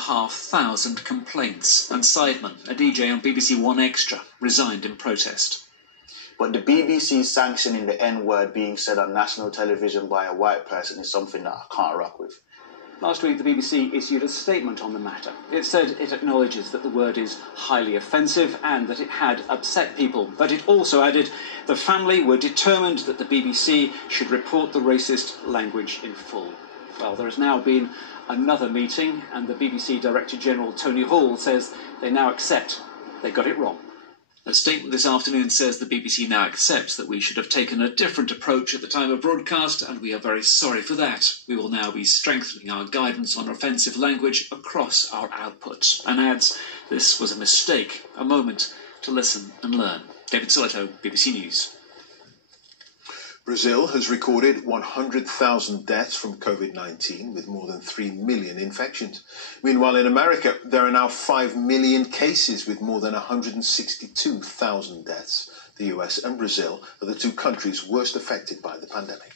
7,500 complaints, and Sideman, a DJ on BBC One Extra, resigned in protest. But the BBC sanctioning the N-word being said on national television by a white person is something that I can't rock with. Last week, the BBC issued a statement on the matter. It said it acknowledges that the word is highly offensive and that it had upset people. But it also added the family were determined that the BBC should report the racist language in full. Well, there has now been another meeting, and the BBC Director General Tony Hall says they now accept they got it wrong. A statement this afternoon says the BBC now accepts that we should have taken a different approach at the time of broadcast, and we are very sorry for that. We will now be strengthening our guidance on offensive language across our output. And adds, this was a mistake, a moment to listen and learn. David Silito, BBC News. Brazil has recorded 100,000 deaths from COVID-19 with more than 3 million infections. Meanwhile, in America, there are now 5 million cases with more than 162,000 deaths. The US and Brazil are the two countries worst affected by the pandemic.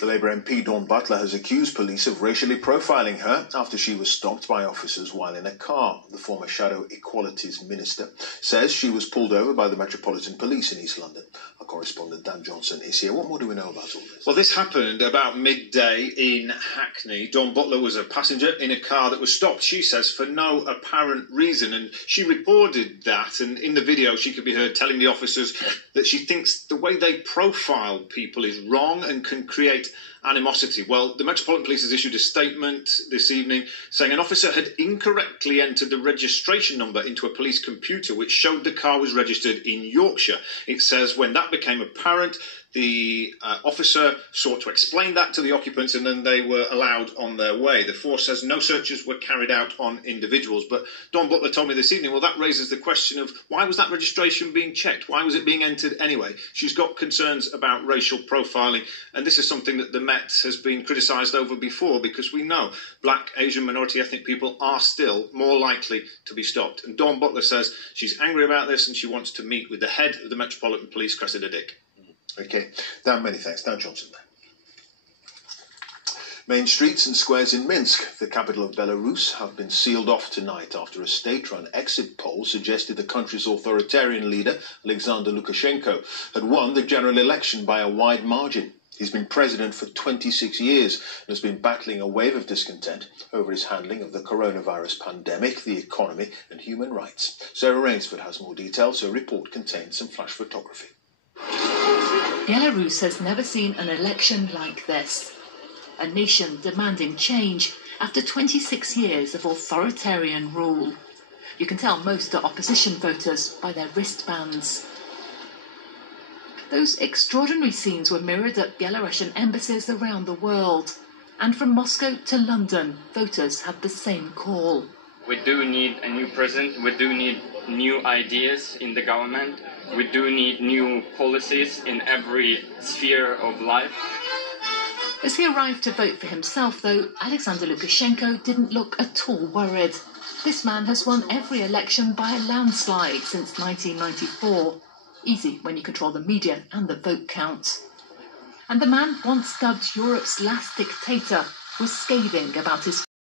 The Labour MP Dawn Butler has accused police of racially profiling her after she was stopped by officers while in a car. The former Shadow Equalities Minister says she was pulled over by the Metropolitan Police in East London. Our correspondent Dan Johnson is here. What more do we know about all this? Well, this happened about midday in Hackney. Dawn Butler was a passenger in a car that was stopped, she says, for no apparent reason. And she reported that, and in the video she could be heard telling the officers that she thinks the way they profile people is wrong and can create animosity. Well, the Metropolitan Police has issued a statement this evening saying an officer had incorrectly entered the registration number into a police computer which showed the car was registered in Yorkshire. It says when that became apparent, the officer sought to explain that to the occupants and then they were allowed on their way. The force says no searches were carried out on individuals. But Dawn Butler told me this evening, well, that raises the question of why was that registration being checked? Why was it being entered anyway? She's got concerns about racial profiling, and this is something that the Met has been criticised over before because we know black, Asian, minority ethnic people are still more likely to be stopped. And Dawn Butler says she's angry about this and she wants to meet with the head of the Metropolitan Police, Cressida Dick. OK, Dan, many thanks. Dan Johnson there. Main streets and squares in Minsk, the capital of Belarus, have been sealed off tonight after a state-run exit poll suggested the country's authoritarian leader, Alexander Lukashenko, had won the general election by a wide margin. He's been president for 26 years and has been battling a wave of discontent over his handling of the coronavirus pandemic, the economy and human rights. Sarah Rainsford has more details. Her report contains some flash photography. Belarus has never seen an election like this. A nation demanding change after 26 years of authoritarian rule. You can tell most are opposition voters by their wristbands. Those extraordinary scenes were mirrored at Belarusian embassies around the world. And from Moscow to London, voters had the same call. We do need a new president. We do need new ideas in the government. We do need new policies in every sphere of life. As he arrived to vote for himself, though, Alexander Lukashenko didn't look at all worried. This man has won every election by a landslide since 1994. Easy when you control the media and the vote count. And the man once dubbed Europe's last dictator was scathing about his